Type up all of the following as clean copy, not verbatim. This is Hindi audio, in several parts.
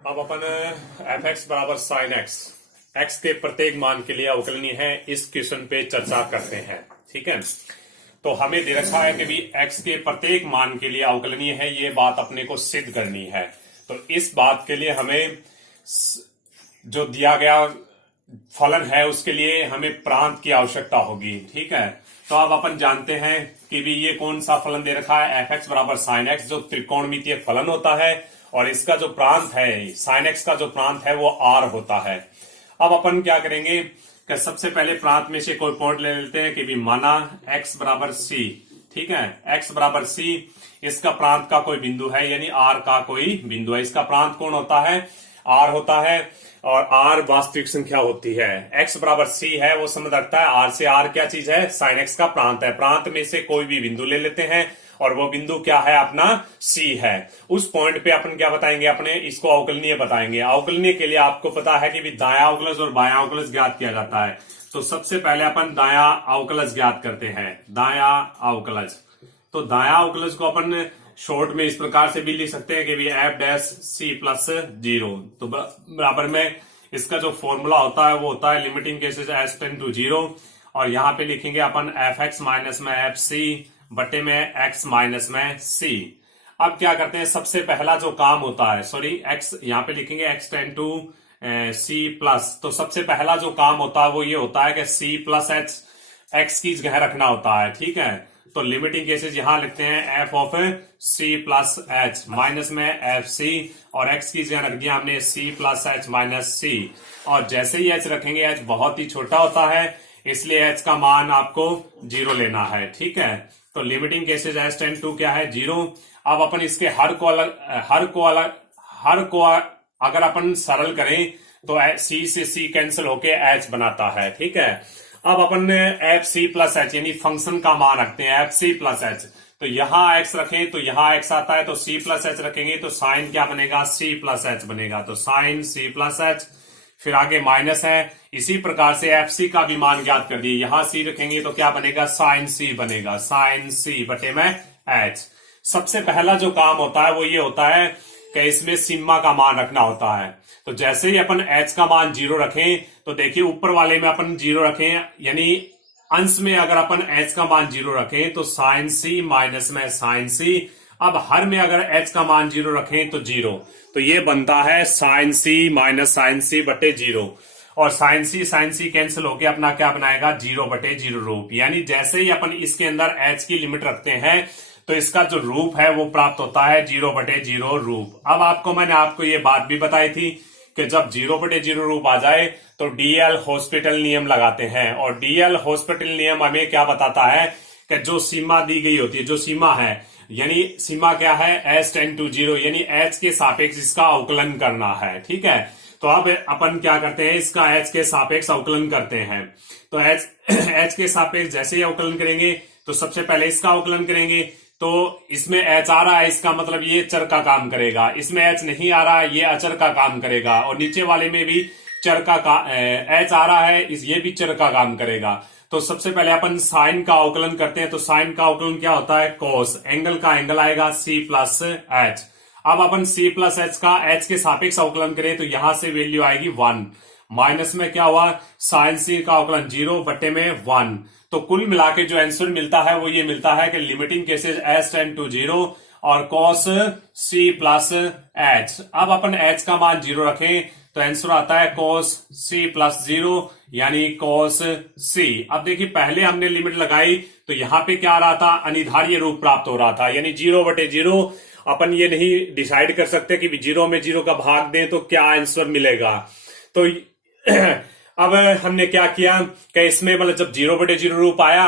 अब अपन एफ एक्स बराबर साइन एक्स एक्स के प्रत्येक मान के लिए अवकलनीय है इस क्वेश्चन पे चर्चा करते हैं। ठीक है, तो हमें दे रखा है कि भी एक्स के प्रत्येक मान के लिए अवकलनीय है, ये बात अपने को सिद्ध करनी है। तो इस बात के लिए हमें जो दिया गया फलन है उसके लिए हमें प्रांत की आवश्यकता होगी। ठीक है, तो अब अपन जानते हैं कि भी ये कौन सा फलन दे रखा है, एफ एक्स बराबर साइन एक्स, जो त्रिकोणमितीय फलन होता है और इसका जो प्रांत है साइन एक्स का जो प्रांत है वो आर होता है। अब अपन क्या करेंगे कि सबसे पहले प्रांत में से कोई पॉइंट ले लेते हैं कि भी माना एक्स बराबर सी। ठीक है, एक्स बराबर सी, इसका प्रांत का कोई बिंदु है यानी आर का कोई बिंदु है। इसका प्रांत कौन होता है, आर होता है, और आर वास्तविक संख्या होती है। एक्स बराबर सी है वो समझ रखता है आर से, आर क्या चीज है, साइन एक्स का प्रांत है। प्रांत में से कोई भी बिंदु ले लेते हैं और वो बिंदु क्या है, अपना सी है। उस पॉइंट पे अपन क्या बताएंगे, अपने इसको अवकलनीय बताएंगे। अवकलनीय के लिए आपको पता है कि भी दायां अवकलज और बायां अवकलज ज्ञात किया जाता है। तो सबसे पहले अपन दायां अवकलज ज्ञात करते हैं, दायां अवकलज। तो दायां अवकलज को अपन शॉर्ट में इस प्रकार से भी लिख सकते हैं कि भी F dash C plus zero. तो बराबर में इसका जो फॉर्मूला होता है वो होता है limiting cases as tend to zero, और यहाँ पे लिखेंगे अपन एफ एक्स माइनस में एफ सी बटे में एक्स माइनस में सी। अब क्या करते हैं, सबसे पहला जो काम होता है, सॉरी एक्स यहाँ पे लिखेंगे X tend to C plus. तो सबसे पहला जो काम होता है वो ये होता है कि सी प्लस एच एक्स की जगह रखना होता है। ठीक है, तो लिमिटिंग केसेस यहां लिखते हैं F of C plus H minus में एफ सी, और एक्स की जगह रख दिया हमने C plus H minus C. और जैसे ही एच रखेंगे, एच बहुत ही छोटा होता है इसलिए एच का मान आपको जीरो लेना है। ठीक है, तो limiting cases H tend to क्या है, जीरो। अब अपन इसके हर को अगर अपन सरल करें तो सी से सी कैंसिल होके एच बनाता है। ठीक है, अब अपन ने एफ सी प्लस एच यानी फंक्शन का मान रखते हैं एफ सी प्लस एच। तो यहां एक्स रखें तो यहां एक्स आता है, तो सी प्लस एच रखेंगे तो साइन क्या बनेगा, सी प्लस एच बनेगा। तो साइन सी प्लस एच, फिर आगे माइनस है। इसी प्रकार से एफ सी का भी मान ज्ञात कर दिए, यहां सी रखेंगे तो क्या बनेगा, साइन सी बनेगा, साइन सी बटे में एच। सबसे पहला जो काम होता है वो ये होता है कि इसमें सिग्मा का मान रखना होता है। तो जैसे ही अपन एच का मान जीरो रखें तो देखिए ऊपर वाले में अपन जीरो रखें, यानी अंश में अगर अपन एच का मान जीरो रखें तो साइन सी माइनस में साइन सी। अब हर में अगर एच का मान जीरो रखें तो जीरो, तो ये बनता है साइन सी माइनस साइन सी बटे जीरो। और साइन सी कैंसिल होके अपना क्या बनाएगा, जीरो बटे जीरो रूप। यानी जैसे ही अपन इसके अंदर एच की लिमिट रखते हैं तो इसका जो रूप है वो प्राप्त होता है जीरो बटे जीरो रूप। अब मैंने ये बात भी बताई थी कि जब जीरो बटे जीरो रूप आ जाए तो डीएल हॉस्पिटल नियम लगाते हैं, और डीएल हॉस्पिटल नियम हमें क्या बताता है कि जो सीमा दी गई होती है, जो सीमा है, यानी सीमा क्या है, एच टेंड टू जीरो, यानी एच के सापेक्ष इसका अवकलन करना है। ठीक है, तो अब अपन क्या करते हैं, इसका एच के सापेक्ष अवकलन करते हैं। तो एच के सापेक्ष जैसे ही अवकलन करेंगे तो सबसे पहले इसका अवकलन करेंगे, तो इसमें एच आ रहा है, इसका मतलब ये चर का काम करेगा। इसमें एच नहीं आ रहा है, ये अचर का काम करेगा। और नीचे वाले में भी चर का एच आ रहा है, ये भी चर का काम करेगा। तो सबसे पहले अपन साइन का अवकलन करते हैं। तो साइन का अवकलन क्या होता है, कोस। एंगल का एंगल आएगा सी प्लस एच। अब अपन सी प्लस एच का एच के सापेक्ष अवकलन करें तो यहां से वैल्यू आएगी 1। माइनस में क्या हुआ, साइन सी का अवकलन 0 बटे में 1। तो कुल मिला के जो आंसर मिलता है वो ये मिलता है कि limiting cases H tend to zero और कॉस सी प्लस एच। अब अपन एच का मान 0 रखें तो आंसर आता है कॉस सी प्लस 0 यानी कॉस सी। अब देखिए पहले हमने लिमिट लगाई तो यहां पे क्या आ रहा था, अनिधार्य रूप प्राप्त हो रहा था, यानी 0 बटे 0। अपन ये नहीं डिसाइड कर सकते कि 0 में 0 का भाग दें तो क्या आंसर मिलेगा। तो अब हमने क्या किया कि इसमें मतलब जब 0 बटे 0 रूप आया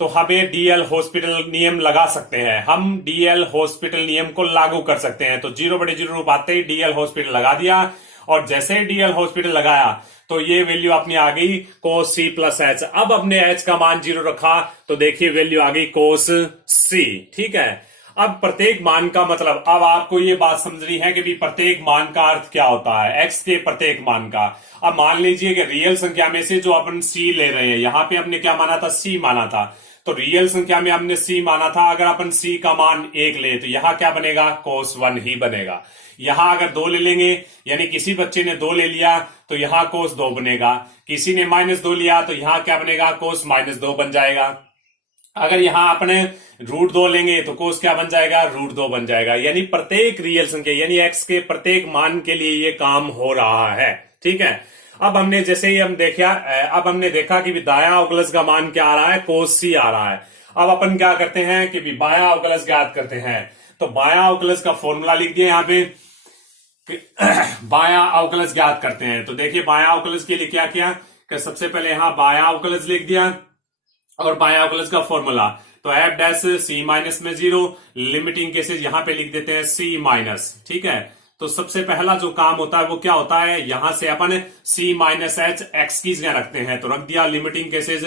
तो हमें डीएल हॉस्पिटल नियम लगा सकते हैं, हम डीएल हॉस्पिटल नियम को लागू कर सकते हैं। तो 0 बटे 0 रूप आते ही डीएल हॉस्पिटल लगा दिया, और जैसे ही डीएल हॉस्पिटल लगाया तो ये वैल्यू अपनी आ गई कोस सी प्लस एच। अब अपने एच का मान 0 रखा तो देखिए वैल्यू आ गई कोस सी। ठीक है, अब प्रत्येक मान का मतलब, अब आपको ये बात समझनी है कि भी प्रत्येक मान का अर्थ क्या होता है, एक्स के प्रत्येक मान का। अब मान लीजिए कि रियल संख्या में से जो अपन सी ले रहे हैं, यहां पे हमने क्या माना था, सी माना था, तो रियल संख्या में हमने c माना था, अगर अपन c का मान 1 ले तो यहां क्या बनेगा, cos 1 ही बनेगा। यहां अगर 2 ले लेंगे, यानी किसी बच्चे ने 2 ले लिया तो यहां cos 2 बनेगा, किसी ने -2 लिया तो यहां क्या बनेगा, cos -2 बन जाएगा। अगर यहां अपने √2 लेंगे तो cos क्या बन जाएगा, √2 बन जाएगा। यानी प्रत्येक रियल संख्या यानी x के प्रत्येक मान के लिए ये काम हो रहा है, ठीक है। अब हमने जैसे ही अब हमने देखा कि दायां अवकलज का मान क्या आ रहा है, cos c आ रहा है। अब अपन क्या करते हैं कि बायां अवकलज ज्ञात करते हैं। तो बायां अवकलज का फॉर्मूला लिख दिया यहाँ पे, बायां अवकलज ज्ञात करते हैं। तो देखिए बायां अवकलज के लिए क्या किया कि सबसे पहले यहां बायां अवकलज लिख दिया और बायां अवकलज का फॉर्मूला, तो f डैश c माइनस में 0, लिमिटिंग केसेस यहां पे लिख देते हैं c माइनस, ठीक है। तो सबसे पहला जो काम होता है वो क्या होता है, यहां से अपन c माइनस एच एक्स की जगह रखते हैं, तो रख दिया लिमिटिंग केसेस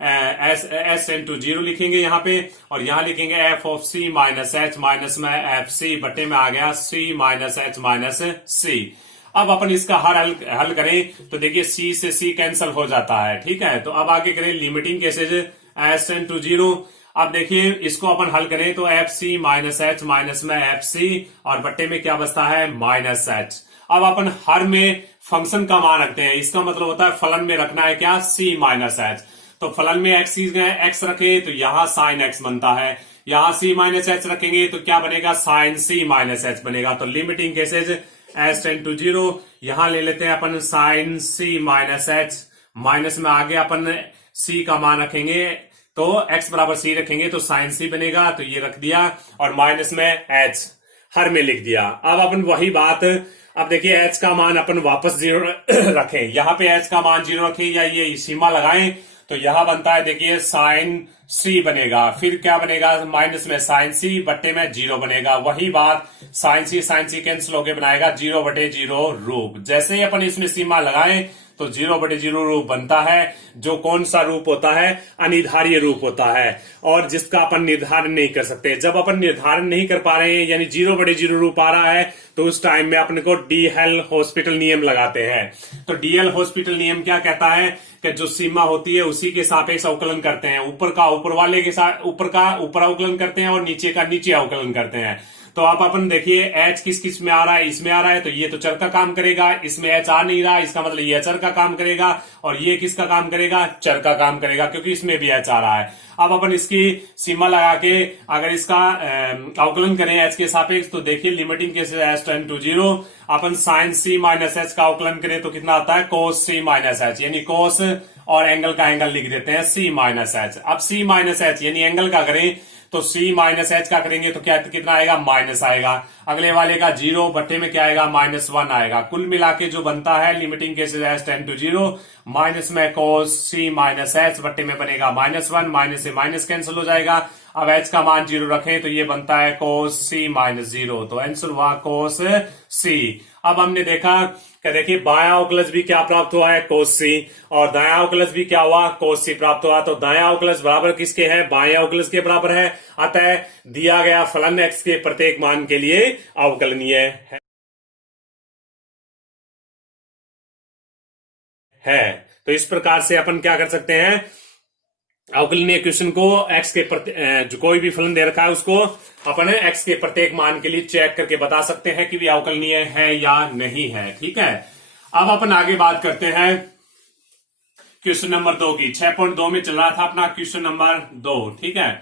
s इंटू 0 लिखेंगे यहाँ पे, और यहां लिखेंगे f of c minus H minus में एफ सी बटे में आ गया c minus H minus c। अब अपन इसका हल करें तो देखिए c से c कैंसिल हो जाता है, ठीक है। तो अब आगे करें लिमिटिंग केसेज s इंटू 0। अब देखिए इसको अपन हल करें तो F C minus H minus में एफ सी और बट्टे में क्या बचता है, माइनस एच। अब अपन हर में फंक्शन का मान रखते हैं, इसका मतलब होता है फलन में रखना है क्या, c माइनस एच। तो फलन में x रखे तो यहां साइन x बनता है, यहां c माइनस एच रखेंगे तो क्या बनेगा, साइन c माइनस एच बनेगा। तो लिमिटिंग केसेज s इंटू 0, यहां ले लेते हैं अपन sine c minus H, minus में आगे अपन c का मान रखेंगे तो x बराबर c रखेंगे तो साइन c बनेगा, तो ये रख दिया, और माइनस में h हर में लिख दिया। अब अपन वही बात, अब देखिए h का मान अपन वापस 0 रखें, यहां पे h का मान 0 रखें या ये सीमा लगाएं तो यहां बनता है देखिए साइन c बनेगा, फिर क्या बनेगा, माइनस में साइन c बट्टे में 0 बनेगा। वही बात साइन c कैंसिल होकर बनाएगा 0 बटे 0 रूप। जैसे ही अपन इसमें सीमा लगाएं तो 0 बटे 0 रूप बनता है, जो कौन सा रूप होता है, अनिर्धारीय रूप होता है, और जिसका अपन निर्धारण नहीं कर सकते। जब अपन निर्धारण नहीं कर पा रहे हैं यानी 0 बटे 0 रूप आ रहा है तो उस टाइम में अपन को डी-हेल हॉस्पिटल नियम लगाते हैं। तो डी-हेल हॉस्पिटल नियम क्या कहता है कि जो सीमा होती है उसी के सापेक्ष अवकलन करते हैं, ऊपर का ऊपर वाले के साथ ऊपर का ऊपर अवकलन करते हैं और नीचे का नीचे अवकलन करते हैं। तो आप अपन देखिए h किस किस में आ रहा है, इसमें आ रहा है तो ये तो चर का काम करेगा, इसमें h आ नहीं रहा, इसका मतलब ये चर का काम करेगा, और ये किसका काम करेगा, चर का काम करेगा, क्योंकि इसमें भी h आ रहा है। अब अपन इसकी सीमा लगा के अगर इसका अवकलन करें h के सापेक्ष तो देखिए limiting cases h tend to 0, अपन साइन c माइनस एच का अवकलन करें तो कितना आता है, cos c माइनस एच, यानी cos और एंगल का एंगल लिख देते हैं c माइनस एच। अब c माइनस एच यानी एंगल का करें तो c माइनस एच का करेंगे तो क्या कितना आएगा, माइनस आएगा। अगले वाले का 0 बट्टे में क्या आएगा, -1 आएगा। कुल मिला के जो बनता है limiting cases h tend to 0, minus में cos c माइनस एच बट्टे में बनेगा -1, माइनस से माइनस कैंसिल हो जाएगा। अब h का मान 0 रखें तो ये बनता है cos c माइनस 0, तो आंसर हुआ cos c। अब हमने देखा कि देखिए बायां अवकलज भी क्या प्राप्त हुआ है, cos c, और दायां अवकलज भी क्या हुआ, cos c प्राप्त हुआ। तो दायां अवकलज बराबर किसके है, बायां अवकलज के बराबर है, अतः दिया गया फलन x के प्रत्येक मान के लिए अवकलनीय है। तो इस प्रकार से अपन क्या कर सकते हैं, अवकलनीय क्वेश्चन को x के जो कोई भी फलन दे रखा है उसको अपन x के प्रत्येक मान के लिए चेक करके बता सकते हैं कि भी अवकलनीय है या नहीं है, ठीक है। अब अपन आगे बात करते हैं क्वेश्चन नंबर 2 की। 6.2 में चल रहा था अपना क्वेश्चन नंबर 2, ठीक है।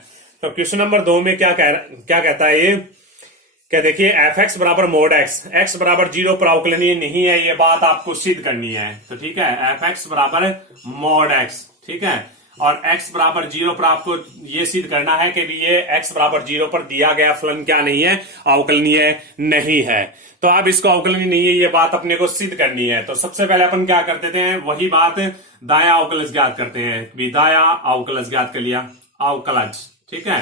तो क्वेश्चन नंबर 2 में क्या कहता है ये, क्या देखिए एफ एक्स बराबर मोड एक्स बराबर 0 पर अवकलनीय नहीं है, ये बात आपको सिद्ध करनी है। तो ठीक है, एफ एक्स बराबर मोड एक्स, ठीक है, और x बराबर 0 पर आपको ये सिद्ध करना है कि भी ये x बराबर 0 पर दिया गया फलन क्या नहीं है, अवकलनीय नहीं है। तो अब इसको अवकलनीय नहीं है ये बात अपने को सिद्ध करनी है। तो सबसे पहले अपन क्या करते थे, वही बात दायां अवकलज ज्ञात करते हैं। भी दायां अवकलज ज्ञात कर लिया, अवकलज, ठीक है।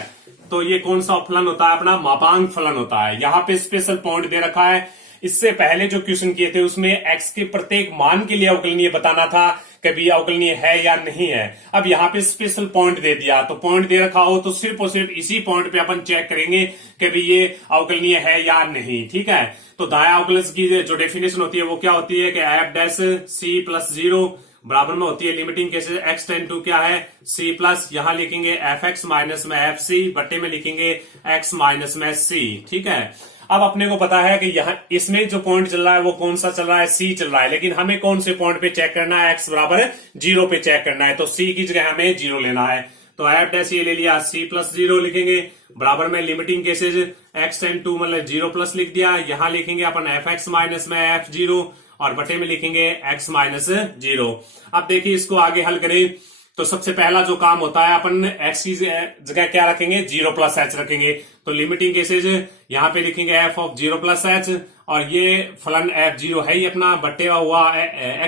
तो ये कौन सा फलन होता है, अपना मापांक फलन होता है। यहाँ पे स्पेशल पॉइंट दे रखा है, इससे पहले जो क्वेश्चन किए थे उसमें x के प्रत्येक मान के लिए अवकलनीय बताना था कि भी अवकलनीय है या नहीं है। अब यहाँ पे स्पेशल पॉइंट दे दिया, तो पॉइंट दे रखा हो तो सिर्फ और सिर्फ इसी पॉइंट पे अपन चेक करेंगे कि भी ये अवकलनीय है या नहीं, ठीक है। तो दायां अवकलज की जो डेफिनेशन होती है वो क्या होती है कि एफ डैश सी प्लस 0 बराबर में होती है limiting cases x tend to क्या है c प्लस, यहां लिखेंगे एफ एक्स माइनस में एफ सी बट्टे में लिखेंगे x माइनस में c। ठीक है, अब अपने को पता है कि यहाँ इसमें जो पॉइंट चल रहा है वो कौन सा चल रहा है, c चल रहा है, लेकिन हमें कौन से पॉइंट पे चेक करना है, x बराबर 0 पे चेक करना है, तो c की जगह हमें 0 लेना है। तो एफ डैश ये ले लिया, c प्लस 0 लिखेंगे, बराबर में limiting cases x tend to मतलब 0 प्लस लिख दिया, यहां लिखेंगे अपन एफ एक्स माइनस में एफ 0 और बटे में लिखेंगे x माइनस 0। अब देखिए इसको आगे हल करें तो सबसे पहला जो काम होता है अपन x की जगह क्या रखेंगे, 0 प्लस h रखेंगे। तो लिमिटिंग केसेज यहाँ पे लिखेंगे f ऑफ 0 प्लस h और ये फलन f0 है ही अपना, बट्टे हुआ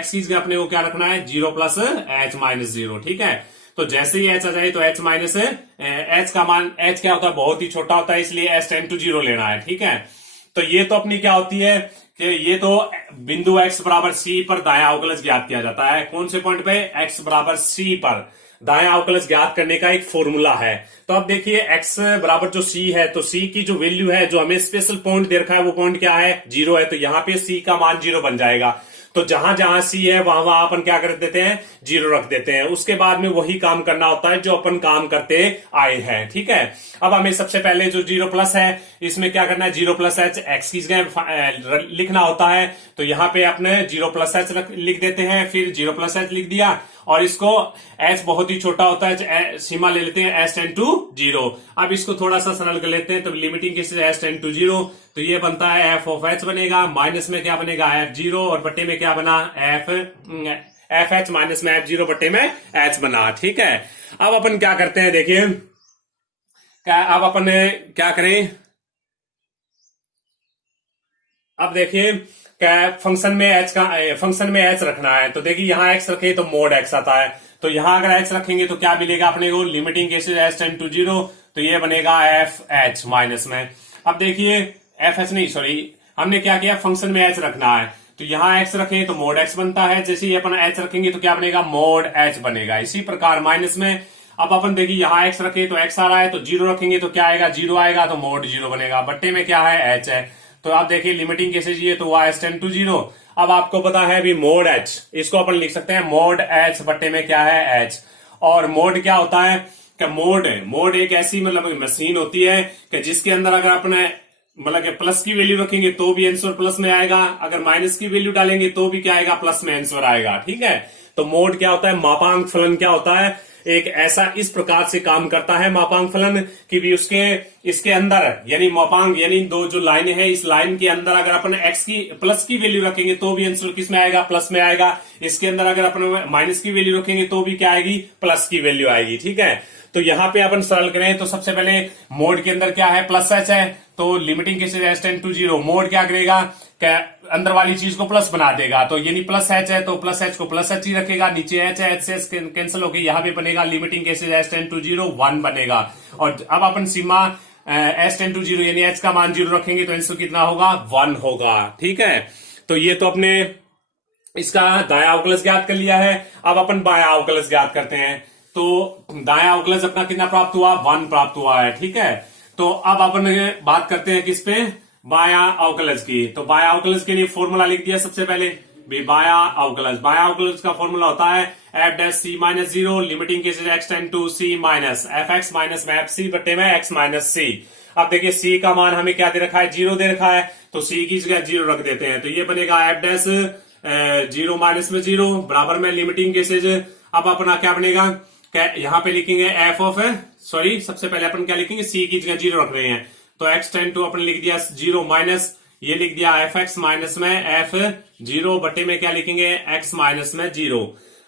x की जगह अपने को क्या रखना है, 0 प्लस h माइनस 0। ठीक है, तो जैसे ही h आ जाए तो h माइनस h का मान, h क्या होता है बहुत ही छोटा होता है, इसलिए h टेंड टू 0 लेना है। ठीक है, तो ये तो अपनी क्या होती है कि ये तो बिंदु x बराबर c पर दायां अवकलज ज्ञात किया जाता है। कौन से पॉइंट पे, x बराबर c पर दायां अवकलज ज्ञात करने का एक फॉर्मूला है। तो अब देखिए x बराबर जो c है, तो c की जो वैल्यू है, जो हमें स्पेशल पॉइंट दे रखा है वो पॉइंट क्या है, 0 है, तो यहाँ पे c का मान 0 बन जाएगा। तो जहां जहां c है वहां वहां अपन क्या कर देते हैं, 0 रख देते हैं। उसके बाद में वही काम करना होता है जो अपन काम करते आए हैं। ठीक है, अब हमें सबसे पहले जो 0 प्लस है इसमें क्या करना है, 0 प्लस h x की जगह लिखना होता है, तो यहाँ पे अपने 0 प्लस h लिख देते हैं, फिर 0 प्लस h लिख दिया और इसको h बहुत ही छोटा होता है, सीमा ले लेते हैं h टेंड टू 0। अब इसको थोड़ा सा सरल कर लेते हैं, तो limiting cases h tend to 0, तो ये बनता है f ऑफ h बनेगा, माइनस में क्या बनेगा f0 और बट्टे में क्या बना एफ एच माइनस में f0 बट्टे में h बना। ठीक है, अब अपन क्या करते हैं, देखिए अब अपन क्या करें, अब देखिए क्या फंक्शन में h रखना है, तो देखिए यहाँ x रखे तो मोड x आता है, तो यहां अगर h रखेंगे तो क्या मिलेगा अपने को, limiting cases h tend to 0, तो ये बनेगा एफ एच माइनस में। अब देखिए एफ एच नहीं, सॉरी, हमने क्या किया, फंक्शन में h रखना है, तो यहाँ x रखें तो मोड x बनता है, जैसे ही अपन h रखेंगे तो क्या बनेगा, मोड h बनेगा। इसी प्रकार माइनस में अब अपन देखिए यहाँ x रखे तो x आ रहा है, तो 0 रखेंगे तो क्या आएगा, 0 आएगा, तो मोड 0 बनेगा, बट्टे में क्या है, h है। तो आप देखिए लिमिटिंग केसेज ये तो हुआ h टेंड टू 0। अब आपको पता है भी मोड h, इसको अपन लिख सकते हैं मोड h बट्टे में क्या है, h। और मोड क्या होता है कि मोड एक ऐसी मतलब मशीन होती है कि जिसके अंदर अगर अपने मतलब कि प्लस की वैल्यू रखेंगे तो भी आंसर प्लस में आएगा, अगर माइनस की वैल्यू डालेंगे तो भी क्या आएगा, प्लस में आंसर आएगा। ठीक है, तो मोड क्या होता है, मापांक फलन क्या होता है, एक ऐसा इस प्रकार से काम करता है मापांक फलन कि भी इसके अंदर यानी मापांक यानी दो जो लाइनें हैं, इस लाइन के अंदर अगर अपन x की प्लस की वैल्यू रखेंगे तो भी आंसर किस में आएगा, प्लस में आएगा। इसके अंदर अगर अपन माइनस की वैल्यू रखेंगे तो भी क्या आएगी, प्लस की वैल्यू आएगी। ठीक है, तो यहाँ पे अपन सरल करें तो सबसे पहले मोड के अंदर क्या है, प्लस h है, तो limiting cases h tend to 0, mod क्या करेगा, अंदर वाली चीज को प्लस बना देगा, तो यानी प्लस h है तो प्लस h को प्लस h ही रखेगा, नीचे h है, h से कैंसिल होकर यहाँ पे बनेगा limiting cases h tend to 0 1 बनेगा। और अब अपन सीमा h टेंड टू 0 यानी h का मान 0 रखेंगे तो आंसर कितना होगा, 1 होगा। ठीक है, तो ये तो अपने इसका दायां अवकलज ज्ञात कर लिया है। अब अपन बायां अवकलज ज्ञात करते हैं, तो दायां अवकलज अपना कितना प्राप्त हुआ, 1 प्राप्त हुआ है। ठीक है, तो अब अपन बात करते हैं किस पे, बायां अवकलज की। तो बायां अवकलज के लिए फॉर्मूला लिख दिया सबसे पहले भी, बायां अवकलज का फॉर्मूला होता है F dash C minus 0 limiting cases x tend to c minus F X minus में एफ सी बट्टे में x माइनस c। अब देखिए c का मान हमें क्या दे रखा है, 0 दे रखा है, तो c की जगह 0 रख देते हैं, तो ये बनेगा एफ डैश 0 माइनस में 0 बराबर में लिमिटिंग केसेज। अब अपना क्या बनेगा, यहाँ पे लिखेंगे एफ ऑफ सॉरी सबसे पहले अपन क्या लिखेंगे, c की जगह 0 रख रहे हैं, तो x टेंड टू अपन लिख दिया 0 माइनस ये लिख दिया एफ एक्स माइनस में एफ 0 बटे में क्या लिखेंगे, x माइनस में 0।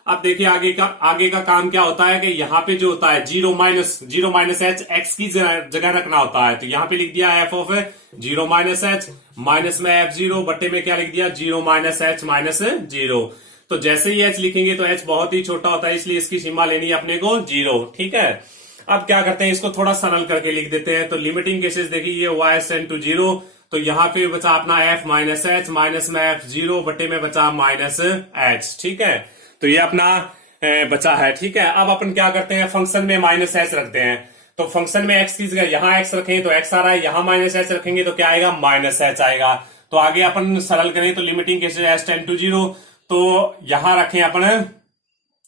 अब देखिए आगे का काम क्या होता है कि यहाँ पे जो होता है 0 माइनस h x की जगह रखना होता है, तो यहाँ पे लिख दिया F of 0 minus h minus में f0 बटे में क्या लिख दिया 0 माइनस h माइनस 0। तो जैसे ही h लिखेंगे तो h बहुत ही छोटा होता है, इसलिए इसकी सीमा लेनी है अपने को 0। ठीक है, अब क्या करते हैं, इसको थोड़ा सरल करके लिख देते हैं। तो लिमिटिंग केसेस देखिए ये हुआ h टेंड टू 0, तो यहाँ पे बचा अपना f माइनस h माइनस में f0 बटे में बचा माइनस h। ठीक है, तो ये अपना बचा है। ठीक है, अब अपन क्या करते हैं, फंक्शन में माइनस h रखते हैं, तो फंक्शन में x की जगह यहाँ x रखें तो x आ रहा है, यहाँ माइनस h रखेंगे तो क्या आएगा, माइनस h आएगा। तो आगे अपन सरल करें तो limiting cases h tend to 0, तो यहां रखें अपन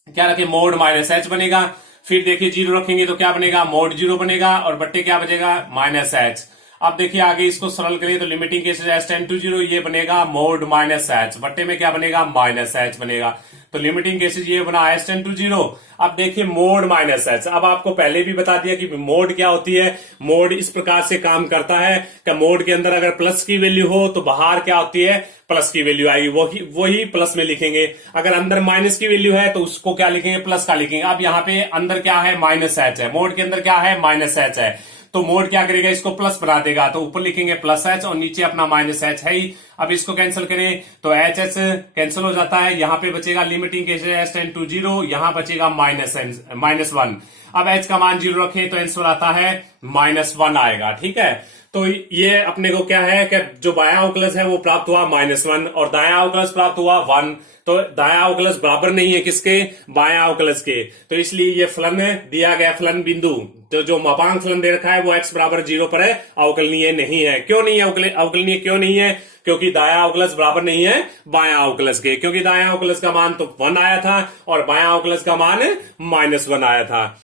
क्या रखे, मोड माइनस एच बनेगा। फिर देखिए जीरो रखेंगे तो क्या बनेगा, मोड जीरो बनेगा और बट्टे क्या बचेगा, माइनस एच। अब देखिए आगे इसको सरल करिए तो limiting cases H tend to zero, ये बनेगा मोड माइनस एच, बट्टे में क्या बनेगा, माइनस एच बनेगा। तो लिमिटिंग केसेस ये बना एच टेंड टू जीरो। अब देखिए मोड माइनस एच, अब आपको पहले भी बता दिया कि मोड क्या होती है। मोड इस प्रकार से काम करता है कि मोड के अंदर अगर प्लस की वैल्यू हो तो बाहर क्या होती है, प्लस की वैल्यू आएगी, वही प्लस में लिखेंगे। अगर अंदर माइनस की वैल्यू है तो उसको क्या लिखेंगे, प्लस का लिखेंगे। अब यहाँ पे अंदर क्या है, माइनस एच है, मोड के अंदर क्या है, माइनस एच है, तो मोड क्या करेगा, इसको प्लस बना देगा। तो ऊपर लिखेंगे प्लस एच और नीचे अपना माइनस एच है ही। अब इसको कैंसिल करें तो एच एच कैंसिल हो जाता है, यहाँ पे बचेगा limiting cases H tend to zero, यहाँ बचेगा माइनस वन। अब एच का मान जीरो रखें तो आंसर आता है -1 आएगा। ठीक है, तो ये अपने को क्या है कि जो बायां अवकलज है वो प्राप्त हुआ -1 और दायां अवकलज प्राप्त हुआ 1। तो दायां अवकलज बराबर नहीं है किसके, बायां अवकलज के। तो इसलिए ये फलन दिया गया फलन बिंदु, तो जो मापांक फलन दे रखा है वो x बराबर 0 पर है, अवकलनीय नहीं है। क्यों नहीं है अवकलनीय, क्यों नहीं है, क्योंकि दायां अवकलज बराबर नहीं है बायां अवकलज के, क्योंकि दायां अवकलज का मान तो 1 आया था और बायां अवकलज का मान -1 आया था।